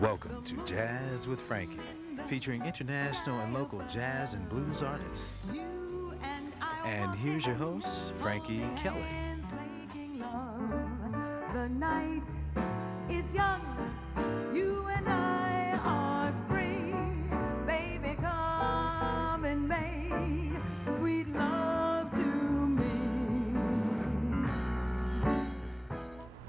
Welcome to Jazz with Frankye, featuring international and local jazz and blues artists. And here's your host, Frankye Kelly. The night is young, you and I are free. Baby, come and make sweet love to me.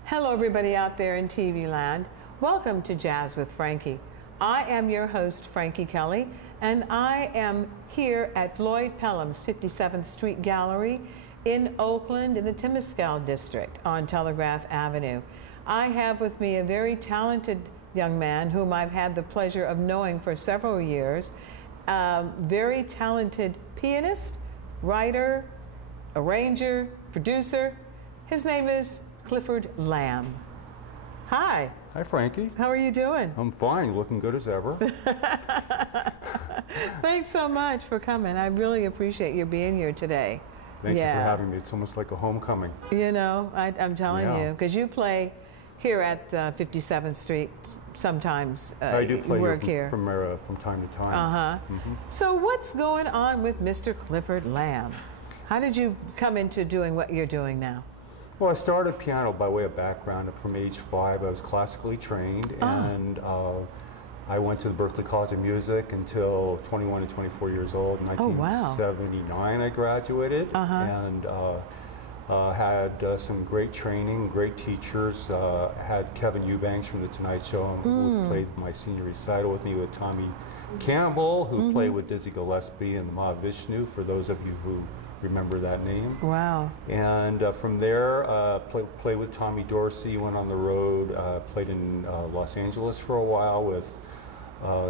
Hello, everybody out there in TV land. Welcome to Jazz with Frankye. I am your host, Frankye Kelly, and I am here at Floyd Pellom's 57th Street Gallery in Oakland in the Temescal district on Telegraph Avenue. I have with me a very talented young man whom I've had the pleasure of knowing for several years. Very talented pianist, writer, arranger, producer. His name is Cifford Lamb. Hi. Hi, Frankye. How are you doing? I'm fine, looking good as ever. Thanks so much for coming. I really appreciate you being here today. Thank you for having me. It's almost like a homecoming. You know, I'm telling you, because you play here at 57th Street sometimes. I do play work here here from time to time. So what's going on with Mr. Cifford Lamb? How did you come into doing what you're doing now? Well, I started piano by way of background. From age 5, I was classically trained, and I went to the Berklee College of Music until 21 and 24 years old. In 1979, I graduated, and had some great training, great teachers. Had Kevin Eubanks from The Tonight Show, who played my senior recital with me, with Tommy Campbell, who played with Dizzy Gillespie and the Mahavishnu, for those of you who remember that name. Wow. And from there, played with Tommy Dorsey, went on the road, played in Los Angeles for a while with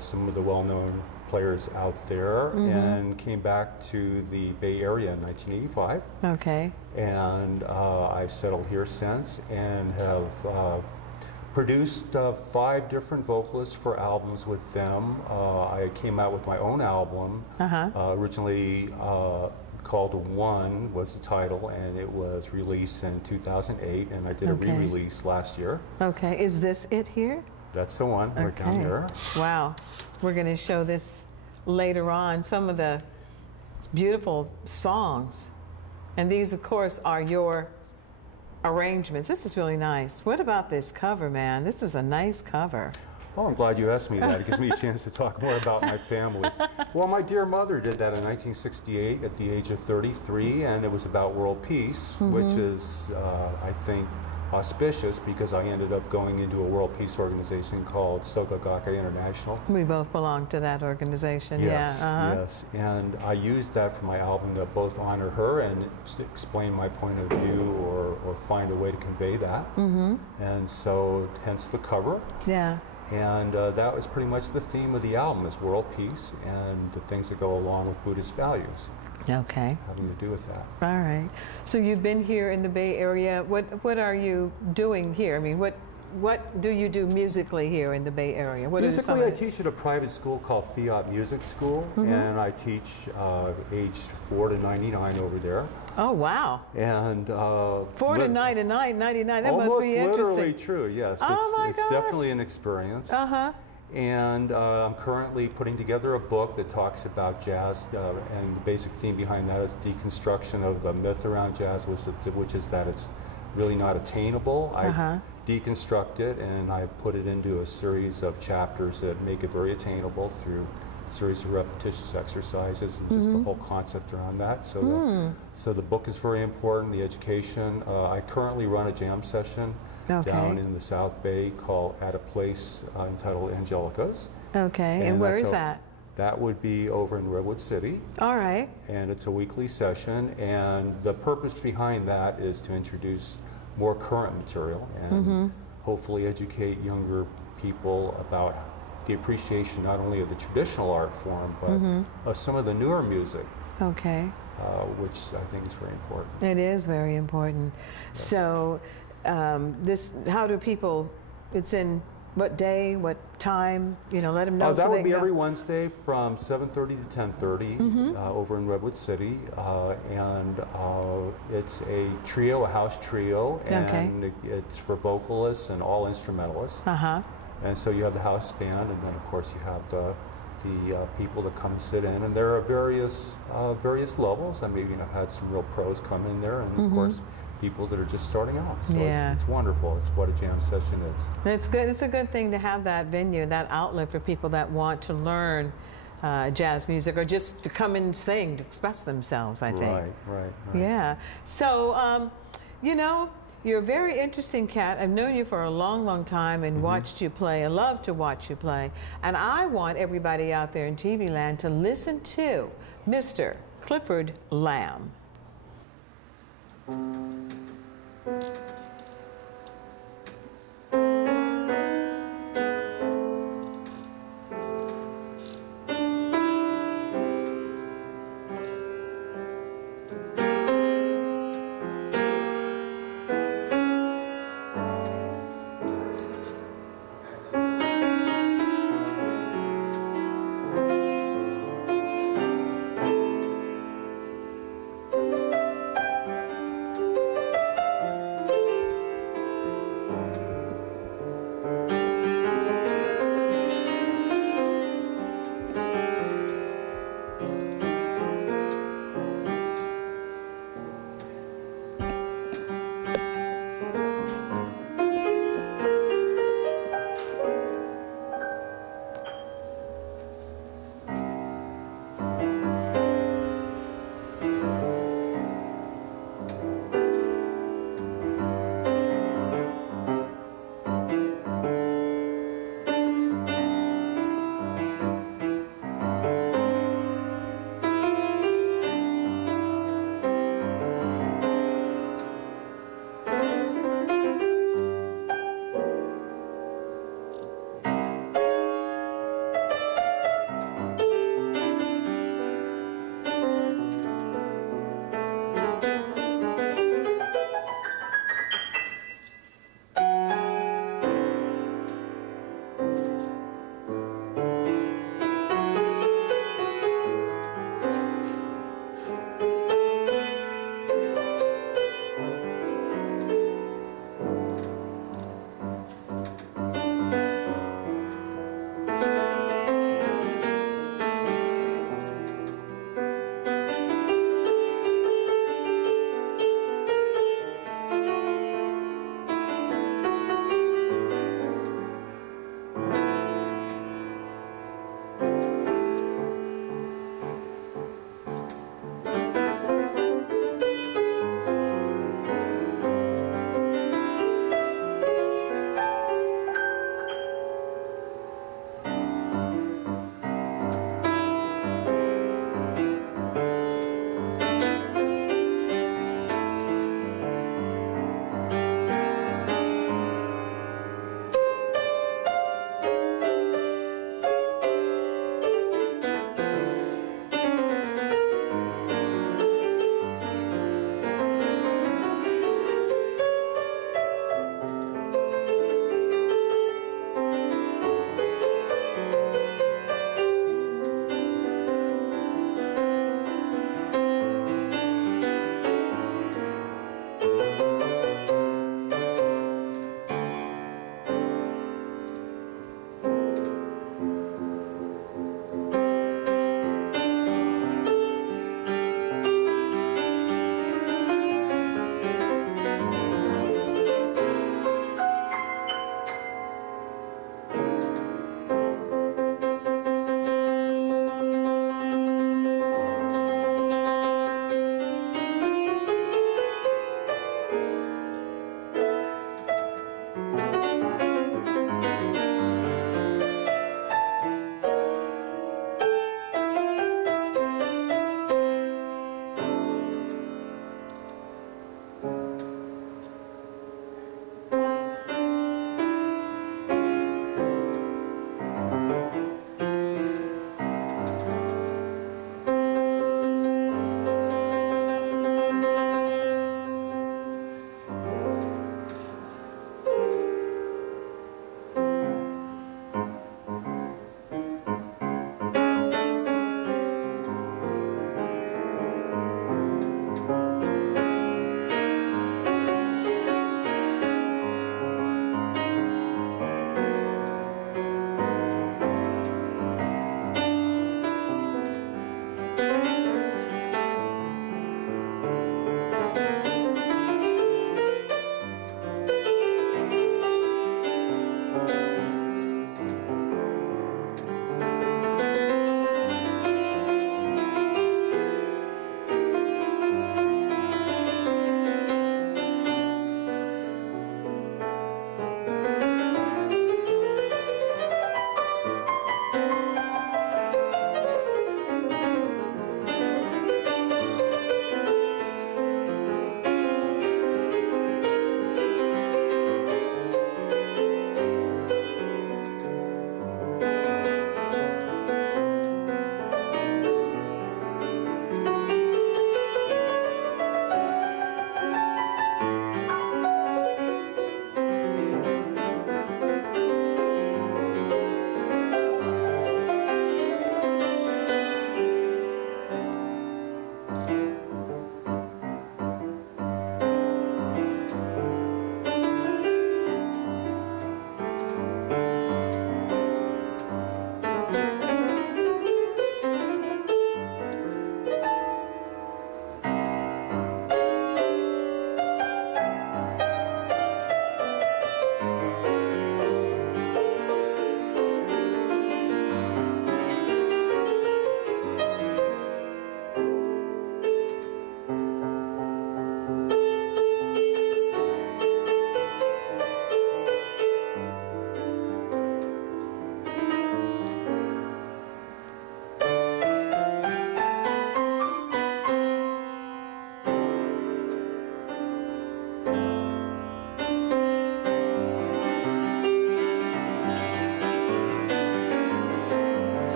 some of the well-known players out there, and came back to the Bay Area in 1985. Okay. And I've settled here since, and have produced 5 different vocalists for albums with them. I came out with my own album, originally called One was the title, and it was released in 2008, and I did a re-release last year. Okay, is this it here? That's the one, right down there. Wow, we're going to show this later on, some of the beautiful songs. And these, of course, are your arrangements. This is really nice. What about this cover, man? This is a nice cover. Oh, I'm glad you asked me that. It gives me a chance to talk more about my family. Well, my dear mother did that in 1968 at the age of 33, and it was about world peace, which is, I think, auspicious, because I ended up going into a world peace organization called Soka Gakkai International. We both belong to that organization. Yes, yeah. yes. And I used that for my album to both honor her and explain my point of view, or find a way to convey that. And so, hence the cover. Yeah. And that was pretty much the theme of the album, is world peace and the things that go along with Buddhist values. Okay. Having to do with that. All right. So you've been here in the Bay Area. What are you doing here? I mean, what do you do musically here in the Bay Area? Musically, I teach at a private school called Fiat Music School, and I teach age 4 to 99 over there. Oh, wow. And 4 to 99, that must be interesting. Almost literally true, yes. It's definitely an experience. And I'm currently putting together a book that talks about jazz, and the basic theme behind that is deconstruction of the myth around jazz, which is that it's really not attainable. I deconstruct it, and I put it into a series of chapters that make it very attainable through a series of repetitious exercises, and just the whole concept around that. So, so the book is very important, the education. I currently run a jam session down in the South Bay called at a place entitled Angelica's. Okay, and where is that? That would be over in Redwood City. All right. And it's a weekly session, and the purpose behind that is to introduce more current material and hopefully educate younger people about the appreciation not only of the traditional art form, but of some of the newer music. Okay. Which I think is very important. It is very important. Yes. So how do people, it's in what day, what time, let them know. That would be every Wednesday from 7:30 to 10:30 over in Redwood City. And it's a trio, a house trio, and it's for vocalists and all instrumentalists. And so you have the house band, and then of course you have the people that come sit in, and there are various levels. I mean, you know, had some real pros come in there, and of course people that are just starting out. So it's wonderful. It's what a jam session is. It's good. It's a good thing to have that venue, that outlet for people that want to learn jazz music, or just to come and sing, to express themselves, I think. Right. Yeah. So, you know, you're a very interesting cat. I've known you for a long, long time and watched you play. I love to watch you play. And I want everybody out there in TV land to listen to Mr. Cifford Lamb.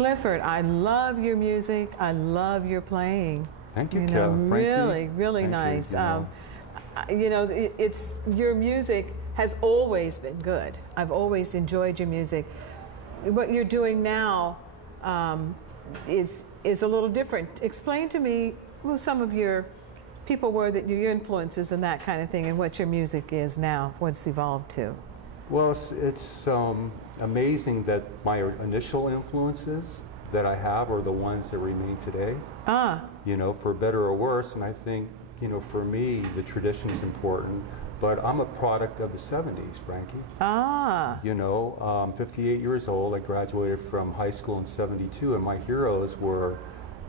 Clifford, I love your music. I love your playing. Thank you, Really, really nice. It's your music has always been good. I've always enjoyed your music. What you're doing now is a little different. Explain to me who some of your people were, that your influences and that kind of thing, and what your music is now, what's evolved to. Well, it's amazing that my initial influences that I have are the ones that remain today. For better or worse. And I think, for me, the tradition is important. But I'm a product of the 70s, Frankie. I'm 58 years old. I graduated from high school in 72, and my heroes were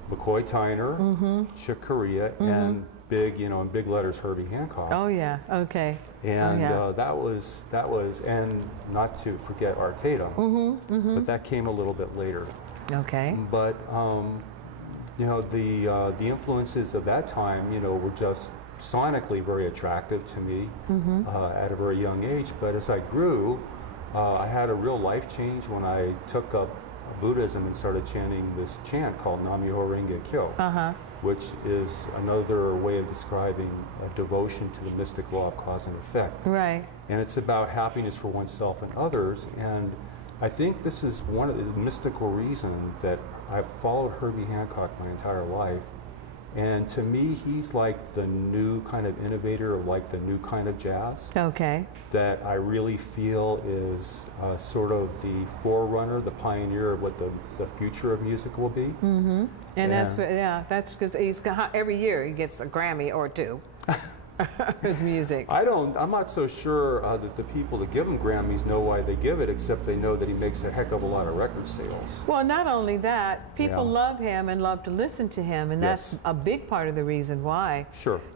McCoy Tyner, Chick Corea, and in big letters, Herbie Hancock. Oh yeah, okay. And that was, and not to forget Art Tatum, but that came a little bit later. Okay. But the influences of that time, were just sonically very attractive to me at a very young age. But as I grew, I had a real life change when I took up Buddhism and started chanting this chant called Nam-myoho Renge Kyo, which is another way of describing a devotion to the mystic law of cause and effect. Right. And it's about happiness for oneself and others. And I think this is one of the mystical reasons that I've followed Herbie Hancock my entire life. And to me, he's like the new kind of innovator, or like the new kind of jazz. Okay. That I really feel is sort of the forerunner, the pioneer of what the future of music will be. And that's because every year he gets a Grammy or two. His music. I'm not so sure that the people that give him Grammys know why they give it, except they know that he makes a heck of a lot of record sales. Well, not only that, people love him and love to listen to him, and that's a big part of the reason why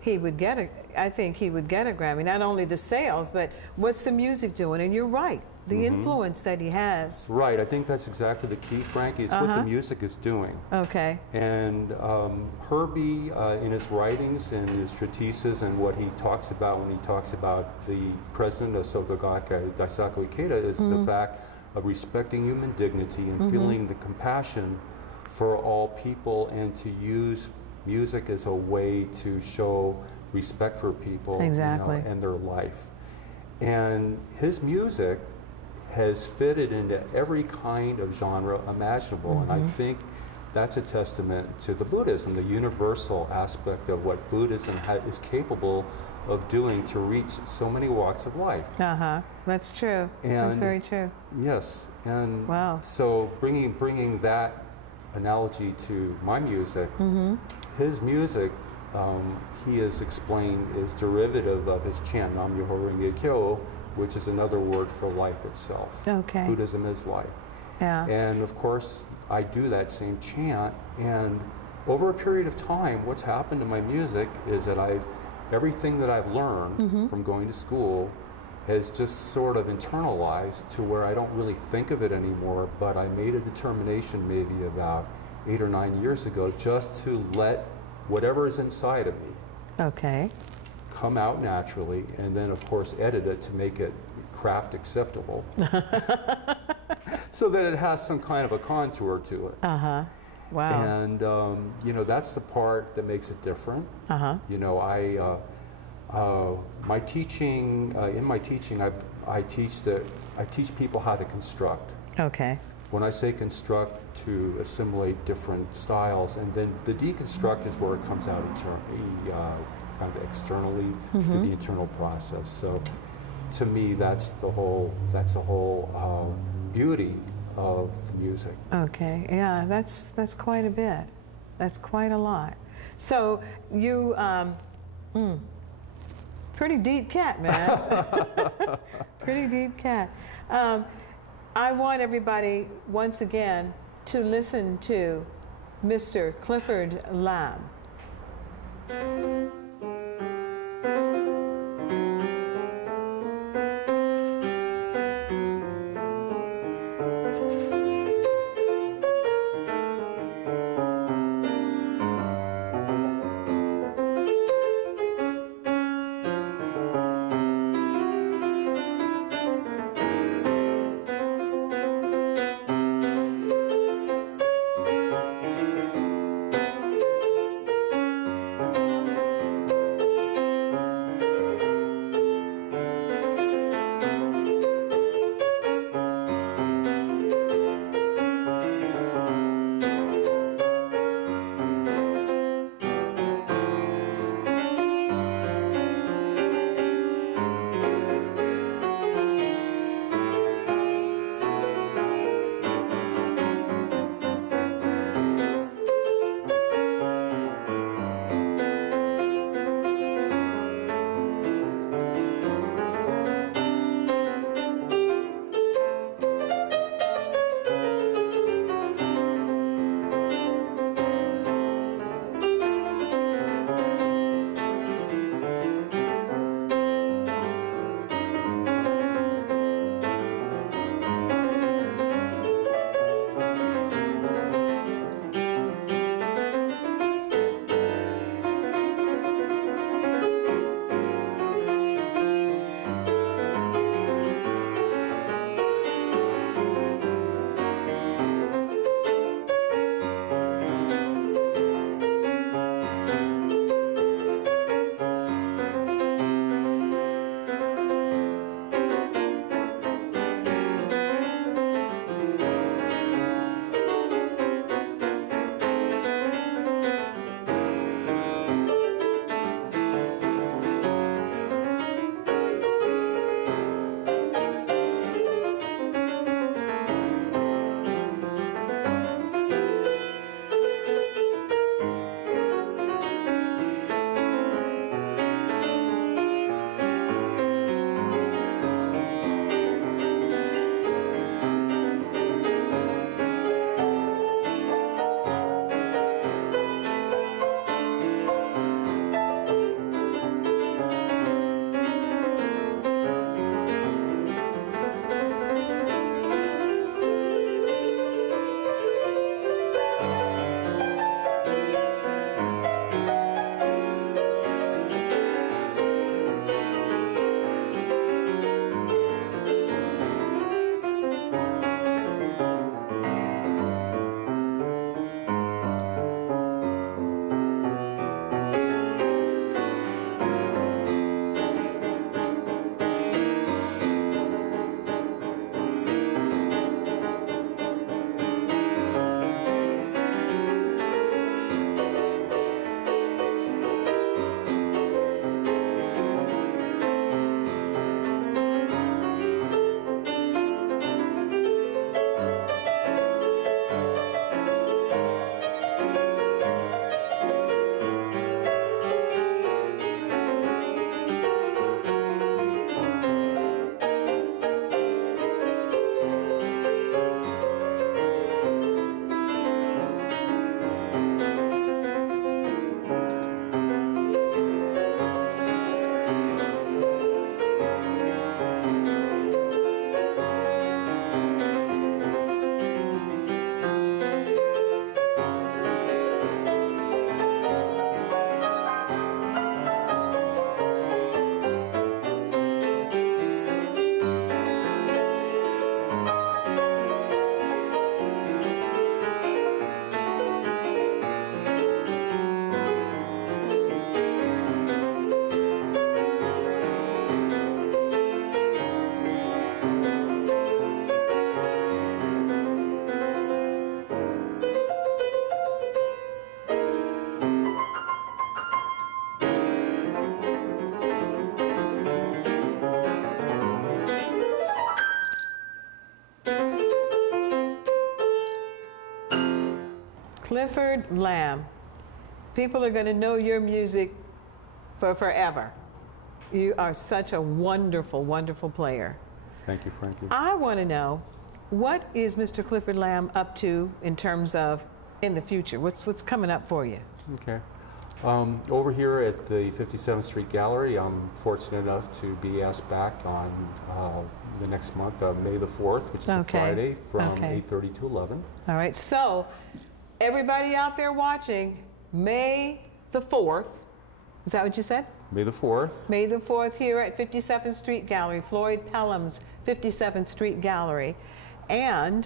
he would get I think he would get a Grammy. Not only the sales, but what's the music doing? And you're right, the influence that he has. Right, I think that's exactly the key, Frankie. It's what the music is doing. Okay. And Herbie, in his writings and his treatises and what he talks about when he talks about the president of Soka Gakkai, Daisaku Ikeda, is the fact of respecting human dignity and feeling the compassion for all people, and to use music as a way to show respect for people and their life. And his music has fitted into every kind of genre imaginable, and I think that's a testament to the Buddhism, the universal aspect of what Buddhism is capable of doing to reach so many walks of life. That's true. That's very true. Yes, and so bringing that analogy to my music, his music, he has explained, is derivative of his chant, Nam-myoho Renge Kyo, which is another word for life itself. Okay. Buddhism is life. Yeah. And of course, I do that same chant, and over a period of time, what's happened to my music is that everything that I've learned from going to school has just sort of internalized to where I don't really think of it anymore, but I made a determination maybe about 8 or 9 years ago just to let whatever is inside of me come out naturally, and then of course edit it to make it craft acceptable so that it has some kind of a contour to it. Wow. And that's the part that makes it different. My teaching, in my teaching, I teach people how to construct. Okay. When I say construct, to assimilate different styles, and then the deconstruct is where it comes out kind of externally to the internal process. So, to me, that's the whole beauty of the music. Okay. Yeah, that's quite a bit. That's quite a lot. So you. Pretty deep cat, man. Pretty deep cat. I want everybody, once again, to listen to Mr. Cifford Lamb. Cifford Lamb. People are going to know your music for forever. You are such a wonderful, wonderful player. Thank you, Frankie. I want to know, what is Mr. Cifford Lamb up to in terms of in the future? What's coming up for you? Okay. Over here at the 57th Street Gallery, I'm fortunate enough to be asked back on the next month, May the 4th, which is a Friday, from 8:30 to 11. All right. So, everybody out there watching, May the 4th, is that what you said? May the 4th. May the 4th here at 57th Street Gallery, Floyd Pellom's 57th Street Gallery. And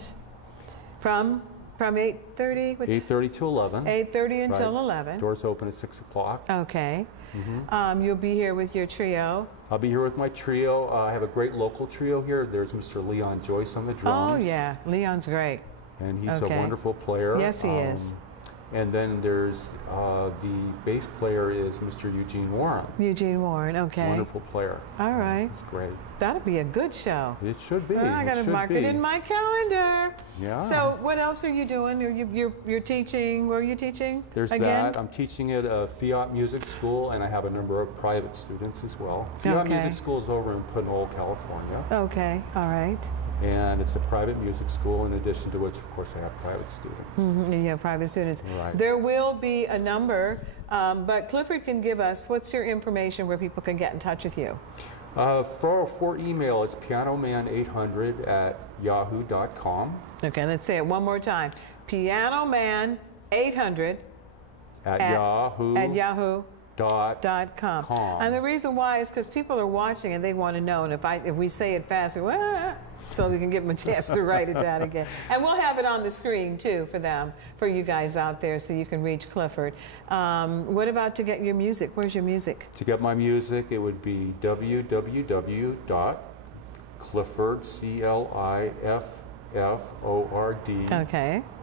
from 8:30? 8:30 to 11. 8:30 until 11. Doors open at 6 o'clock. Okay. You'll be here with your trio. I'll be here with my trio. I have a great local trio here. There's Mr. Leon Joyce on the drums. Oh, yeah. Leon's great. And he's a wonderful player. Yes, he is. And then there's the bass player is Mr. Eugene Warren. Eugene Warren, okay. Wonderful player. All right. It's great. That'll be a good show. It should be. I got to mark it in my calendar. Yeah. So what else are you doing? You're teaching. Where are you teaching? There's again? that. I'm teaching at a Fiat Music School, and I have a number of private students as well. Fiat Music School is over in Pinole, California. Okay. All right. And it's a private music school, in addition to which, of course, I have private students. You have private students. Right. There will be a number, but Clifford can give us, what's your information where people can get in touch with you? For email, it's pianoman800@yahoo.com. Okay, let's say it one more time. Pianoman800 at yahoo.com. And the reason why is because people are watching and they want to know. And if we say it fast, so we can give them a chance to write it down again. And we'll have it on the screen too for them, for you guys out there, so you can reach Clifford. What about to get your music? Where's your music? To get my music, it would be www.clifford, CLIFFORD,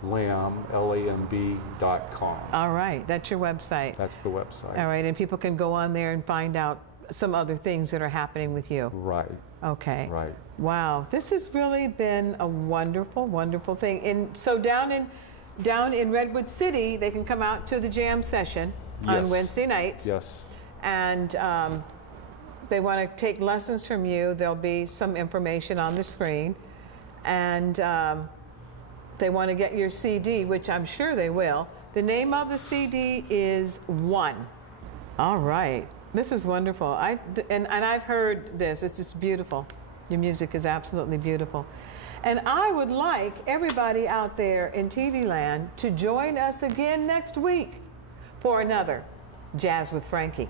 Lamb, LAMB.com. All right, that's your website. That's the website. All right, and people can go on there and find out some other things that are happening with you. Right. Okay. Right. Wow, this has really been a wonderful, wonderful thing. And so down in Redwood City, they can come out to the jam session on Wednesday nights. Yes. And they want to take lessons from you. There'll be some information on the screen. And they want to get your CD, which I'm sure they will. The name of the CD is One. All right. This is wonderful. And I've heard this. It's just beautiful. Your music is absolutely beautiful. And I would like everybody out there in TV land to join us again next week for another Jazz with Frankie.